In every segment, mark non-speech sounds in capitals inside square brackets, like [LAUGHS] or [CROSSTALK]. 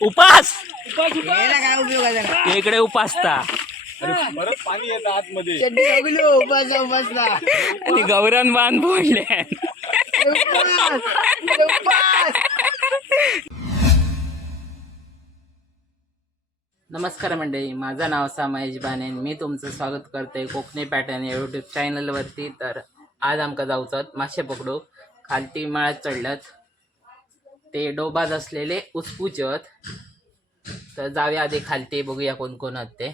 उपास. याला काय उपयोग आहे त्याला? इकडे उपासता. परत पाणी येतं आतमध्ये. चड्डी बघलो उपासला उपासला. आणि गौरन बांध फोडले उपास उपास. नमस्कार मंडळी माझं नाव असा महेश बाने मी तुमचं स्वागत करते कोकणी पॅटर्न या यूट्यूब चॅनलवरती तर आज आमका जाऊचं मासे पकडू खालती माळ्यात चढल्यात. ते डोबात असलेले उसपुचत तर जाऊया आधी खालती बघूया कोण कोण आहेत ते.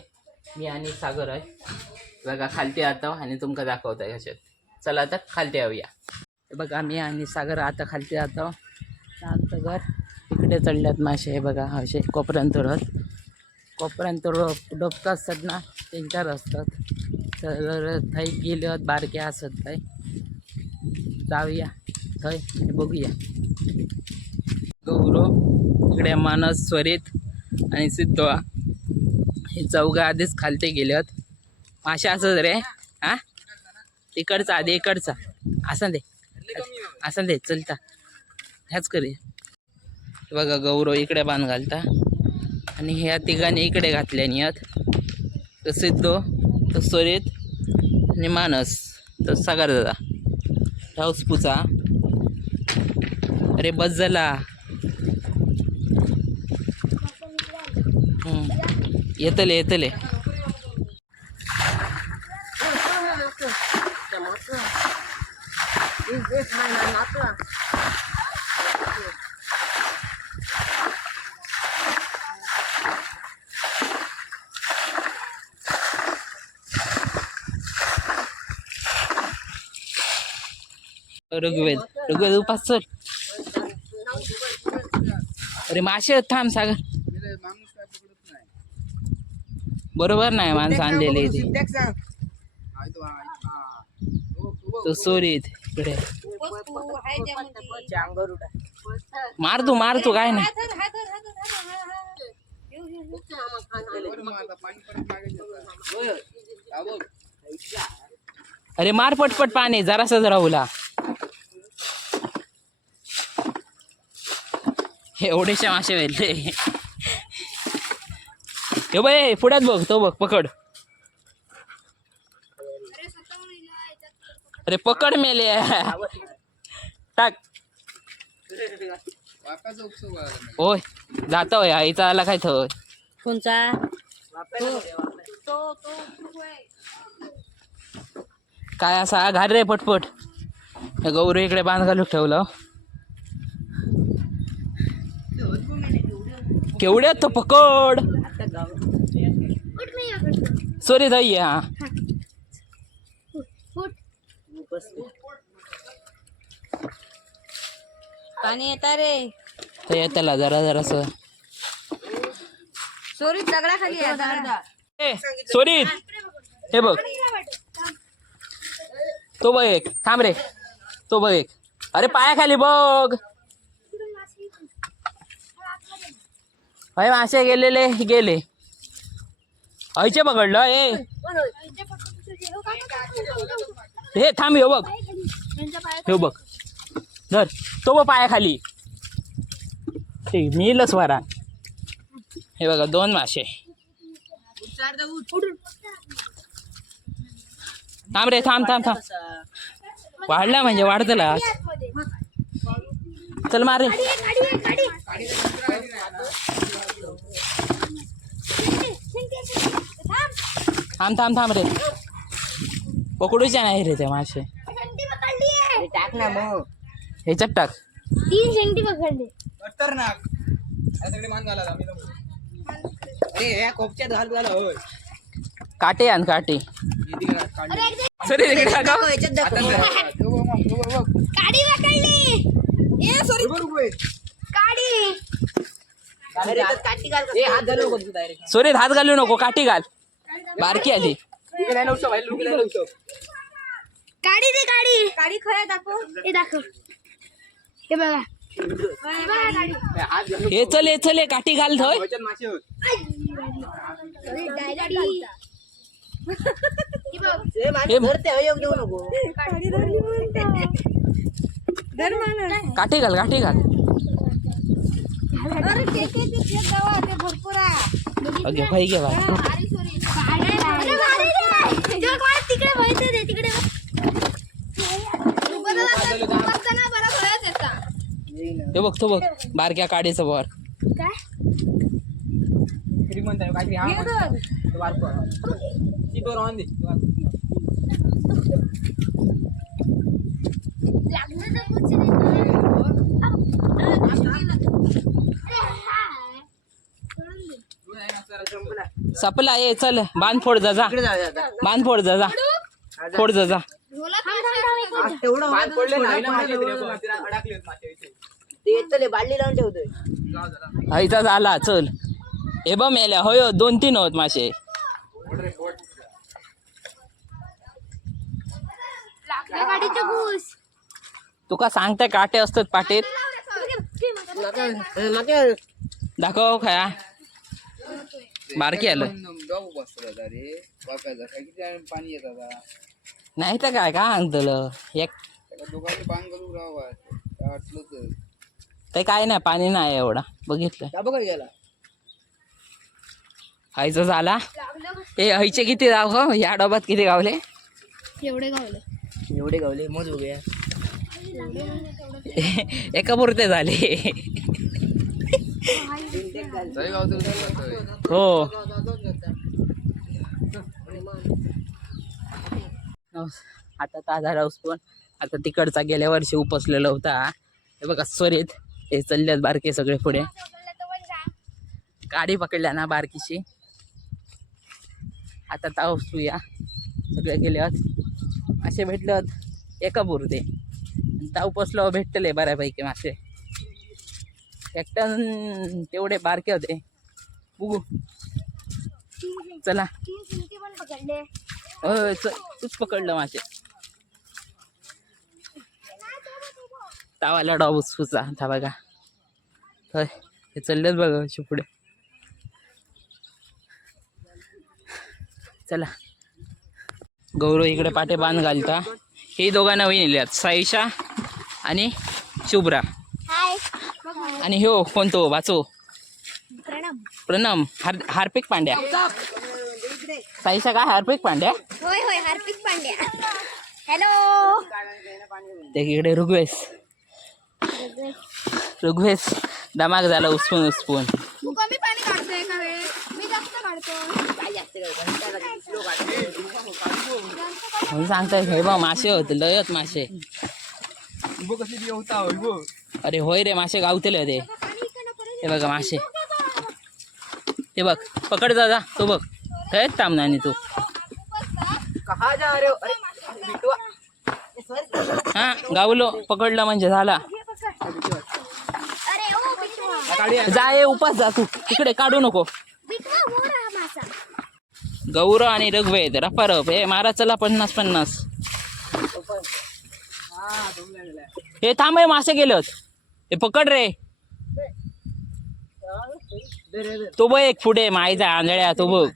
मी आणि सागर आहे. बघा खालती आता आणि तुमका दाखवत आहे कशात. चला आता खालती येऊया. बघा मी आणि सागर आता खालती जातो आता घर इकडे चढल्यात मासे हे बघा असे कोपऱ्यांत रथ कोपऱ्यांत रोप डोबत असतात ना चार असतात. तर थंय गेले बारके असत थंय जाऊया थंय बघूया. गौरव इकडे मानस स्वरित आणि सिद्धवा हे चौघा आधीच खालते गेल्यात माशा असत रे हा? इकडचा आधी इकडचा. असं दे. असं दे चलता. ह्याच करूया बघा गौरव इकडे बांध घालता. आणि ह्या तिघांनी इकडे घातल्यानी आहेत तर सिद्धो तर स्वरित आणि मानस. तर सागर दादा. राऊसपूचा अरे बस झाला. येतले येतले. ऋग्वेद ऋग्वेद उपास चल. अरे मासे थांब सागर माणूस काय पकडत नाही बरोबर नाही माणसं आणलेले इथे तो, सोरीत इकडे. मार तू मार तू काय नाही. अरे मार पटपट पाणी जरासं जरा उला एवढेशे मासे वेळले हे बाय पुढ्यात बघ तो बघ पकड. अरे पकड मेले. टाक. होय जाता होय आईचा आला काय थोय कोणचा? काय असा घाल रे पटपट? गौरू इकडे बांध घालून ठेवलं. केवढे तो पकड? सोरी जाई हा. पाणी येता रे. तर येताला जरा जरास. चोरी दगडा खाली सोरी हे बघ. तो बघ एक. थांब रे. तो बघ एक. अरे पायाखाली बघ. अय मासे गेलेले गेले. ऐचे पकडलं ए. हे थांब हे बघ. हे बघ. धर. तो बघ पायाखाली. ते मिळलंच वारा हे बघा दोन मासे. थांब रे थांब थांब थांब. वाढला म्हणजे वाढतला चल मार. रे थांब थांब थांब रे. पकडूच्या नाही रे ते मासे टाक ना मग ह्याच्यात टाक. तीन शेंगटी पकडले. खतरनाक. आता सगळे मान घाला आम्ही नको. अरे या कोपच्यात घाल घाला होय. काटे आण काटे. सरी. काडी पकडली. ए सॉरी. काडी हात घालू नको. तू direct. सोरीत हात घालू नको काठी घाल. बारकी आली. काडी दे काडी काडी खया दाखव. हे दाखव. हे बघा. हे हे चल हे चल हे काठी घाल थोय. हे बघ. हे काठी घाल काठी घाल. भाई घे तिकडे ते तिकडे ते बघ तो बघ. बारक्या काडीचं वर काय? श्रीमंत आहे [LAUGHS] काहीतरी हा म्हणतो. तो बारको आहे. ती दोर ऑन दे लागलं तर कुठचे सपला ये चल बांध फोड जा जा. बांध फोड जा जा. फोड जा झाला चल. हे बघ मेल्या होय दोन तीन होत मासे. तुका सांगताय काटे असतात पाटेत? दाखव खया. बारकी आलं. नाही तर काय काय सांगतलं एक ते काय नाही पाणी नाही एवढा. बघितलं. का बघा गेला आईचं झाला. ए आईचे किती गाव हो? या डोबात किती गावले? एवढे गावले. एवढे गावले मज बघूया. एका पुरते झाले. हो. आता ताजा राऊस पण. आता तिकडचा गेल्या वर्षी उपसलेला होता. हे बघा स्वरीत. हे चालल्यात बारके सगळे पुढे. गाडी पकडल्या ना बारकीशी. आता तावसूया सगळे गेल्यात. असे भेटल्यात. एका बुरते ताव पसलो भेटतले बऱ्यापैकी मासे. एकट्यान तेवढे बारके होते. बघू. चला. हो होय तूच पकडलं मासे. तावाला डॉबूस फुचा था बघा. होय हे चाललेच बघा शिपुडे चला. गौरव इकडे पाटे बांध घालता. हे दोघं नवीन येल्यात साईशा आणि शुभ्रा. हाय. आणि ह्यो कोणतो? वाचो. प्रणाम. प्रणम. हार हार्पिक पांड्या. साईशा काय? हार्पिक पांड्या? होय होय हार्पिक पांड्या. हॅलो. ते इकडे ऋग्वेश ऋग्वेश धमाक झाला उचपून उचपून म्हणून सांगताय हे बा मासे होते लयत मासे. अरे होय रे मासे गावतेले होते हे बघा मासे. ते बघ पकड जा जा तो बघ. काय थांब नाही तू. हा गावलो पकडलं म्हणजे झाला. जाय जा उपास जा तू. तिकडे काढू नको. गौरव आणि रघुवेद रपारप हे मारा चला पन्नास पन्नास. हे थांब हे मासे गेले हे पकड रे. तो बघ एक पुढे माईचा आंधळ्या तो बघ.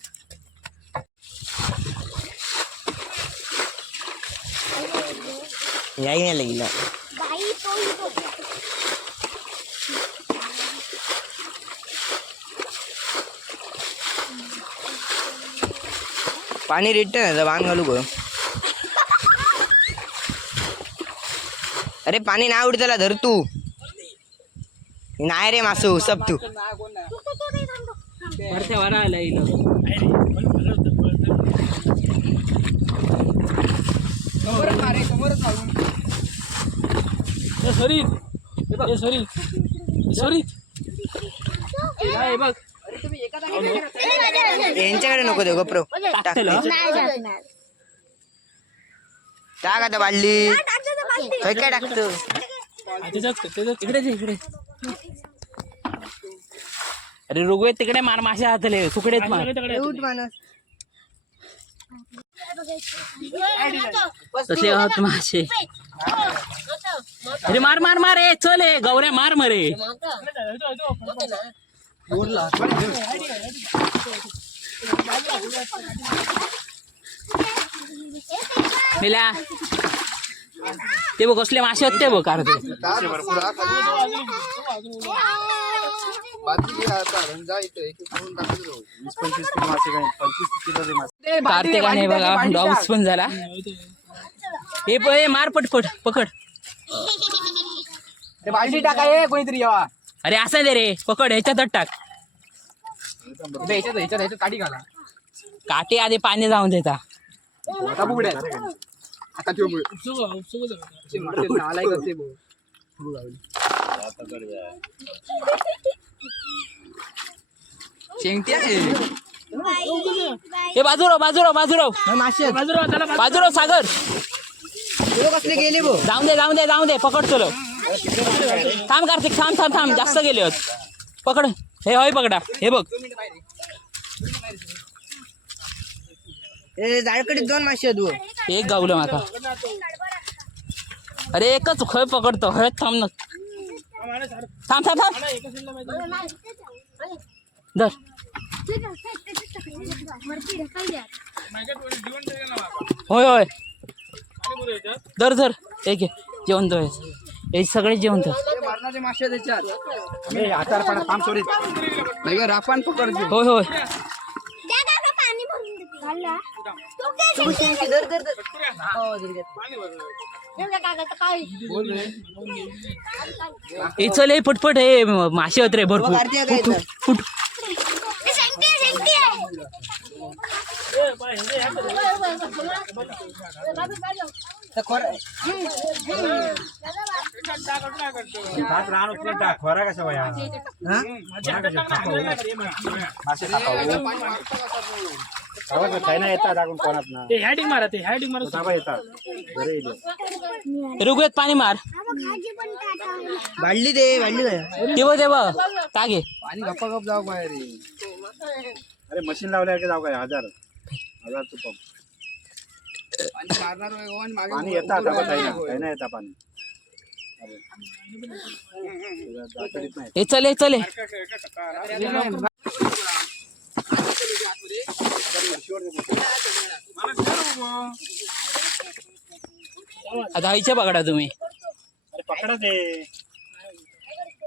याय नाही पाणी रिटर्न बांध घालू गो. अरे पाणी नाही उडताला धर तू. नाही रे मासू सब तू. सॉरी सॉरी सॉरी बघ. यांच्याकडे नको देऊ गप्रो नाही. टाक आता बादली काय काय टाकतो? इकडे जे, इकडे. अरे रुगवे तिकडे मार मासे हातले. तुकडेच मार. तसे आहोत मासे. अरे मार मार मार ए चल ए गौऱ्या मार मरे. मिल्या ते बघ कसले मासे आहेत ते बघ दे मासे कार्तिकाने बघा डॉब्स पण झाला. हे प- हे मार पटपट पकड. बालटी टाकाय कोणीतरी यावा. अरे असं दे रे पकड ह्याच्यातच टाक. ह्याच्यात ह्याच्यात ह्याच्यात काठी घाला. काटे आधी पाणी जाऊन देता. आता आता ठेव शेंगटी आहे. हे बाजूराव बाजूराव बाजूराव. मासे बाजूराव सागर. कसले गेले बो जाऊन दे जाऊन दे जाऊन दे. पकड चलो. थांब कार्तिक थांब थांब थांब. जास्त गेले होत. पकड. हे होय पकडा. हे बघ. दोन मासे आहेत. एक गावलं माका. अरे एकच खय पकडतो. हळद थांब ना. थांब थांब थांब. धर. होय होय. धर धर. एक जेवण तो हे सगळे जेवण मासे आहेत त्याच्यात काम सोडित. नाही रापान पकडते होय होय. हे चल हे पटपट हे मासे होत रे भरपूर. फुट, फुट तर खरं भात रान उचलून टाक. खोरा कशा वया हा? मासे टाकावं काही नाही येतात अजून कोणात ना. ते हॅडिंग मारा ते हॅडिंग मारा. येतात. बरे येईल ऋग्वेद पाणी मार. बाटली दे बाटली दे. ते बघ ते बघ टाके. पाणी गप्पा गप जाऊ बाहेर. रे. अरे मशीन लावल्या की जाऊ काय हजार. हजार तू पंप पाणी येतात काही नाही. पाणी. हे चल हे चल आता हयचे पकडा तुम्ही. पकडा ते.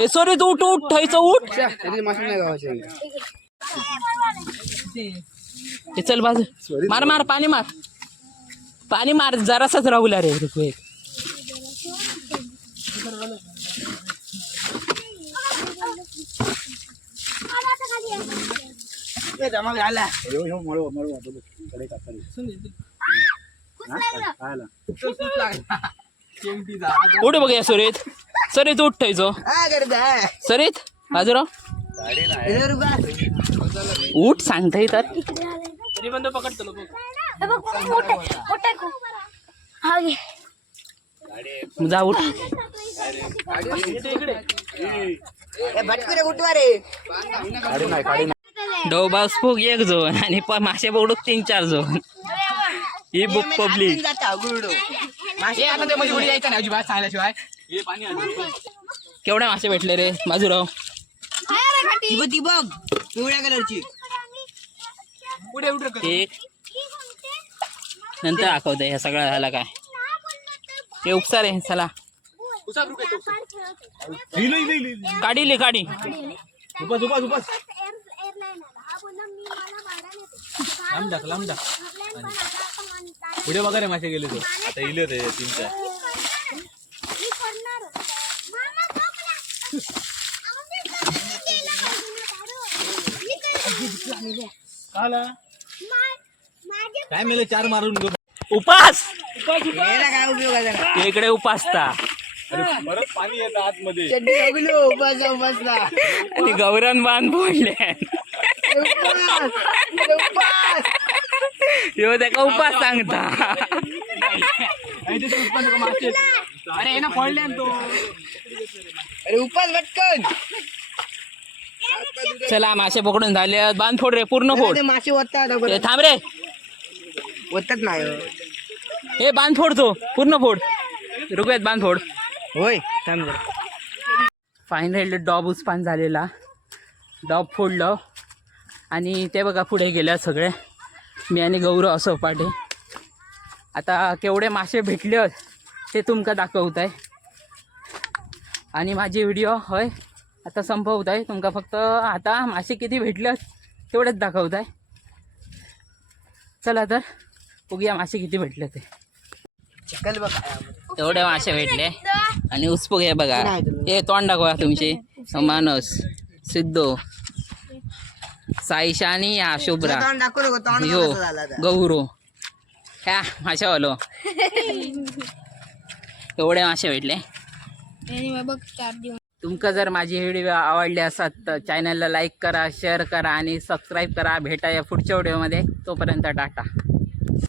हे सॉरी तू उठ उठ ठयचं उठ हे चल बाजू मार मार पाणी मार पाणी मार जरासाच राहुला रे ऋग्वेद जमा झाला येऊ येऊ मळू मळू आता बघ. कडे का कडे. हा? काय आला? उठ बघ या सरीत. सरीत उठ करताय सरीत बाजूराव उठ सांगताय तर. जा उठ. भटकुरे उठवा रे. काढी नाही काढी नाही डोबा स्पूक एक झोन आणि प- मासे पकडूक तीन चार झोन ही बुक पब्लिक मासे आता ते मध्ये उडी जायचं नाही अजिबात सांगितल्याशिवाय हे पाणी केवढे मासे भेटले रे बाजूराव ती बघ ती बघ पिवळ्या कलरची. पुढे उठ एक. नंतर दाखवते हे सगळं झालं काय. ते उपसार आहे चला. काढिली काढी उपास उपास उपास. पुढे बघा रे मासे गेले तो आता इले होते तीन चार काय मिळेल चार मारून घेऊ उपास! काय उपयोग इकडे उपासता. परत पाणी येतं आतमध्ये. उपास उपासला आणि गौरण बांध बोलले उपास! उपास! ह्यो त्याका उपास सांगता. अरे ना पडले तो. अरे उपास भटकन. चला मासे पकडून झाले. बांध फोड रे पूर्ण फोड. मासे ए, थांब रे. ओततात नाही हे. बांध फोड तो. पूर्ण फोड. रुपयात बांध फोड. होय थांब फायनल डॉब उस्पान झालेला. डॉब फोडलं. आणि ते बघा पुढे गेल्या सगळे. मी आणि गौरव असं पाठे. आता केवढे मासे भेटले ते तुमका दाखवत आहे. आणि माझी व्हिडिओ होय आता संपवत आहे. तुमका फक्त आता मासे किती भेटले आहेत तेवढेच दाखवत आहे. चला तर बघूया मासे किती भेटले ते. चिकल बघ. एवढे मासे भेटले. आणि उसपूक हे बघा. हे तोंड दाखवा तुमचे. [LAUGHS] मानस सिद्धो. साईशा आणि या शुभ्रा. यो गौरू. ह्या माशावालो एवढे मासे भेटले. बघ चार दिवस. तुमका जर माझी व्हिडिओ आवडली असत तर चॅनलला लाईक करा शेअर करा आणि सबस्क्राईब करा. भेटा या पुढच्या व्हिडिओमध्ये तोपर्यंत टाटा.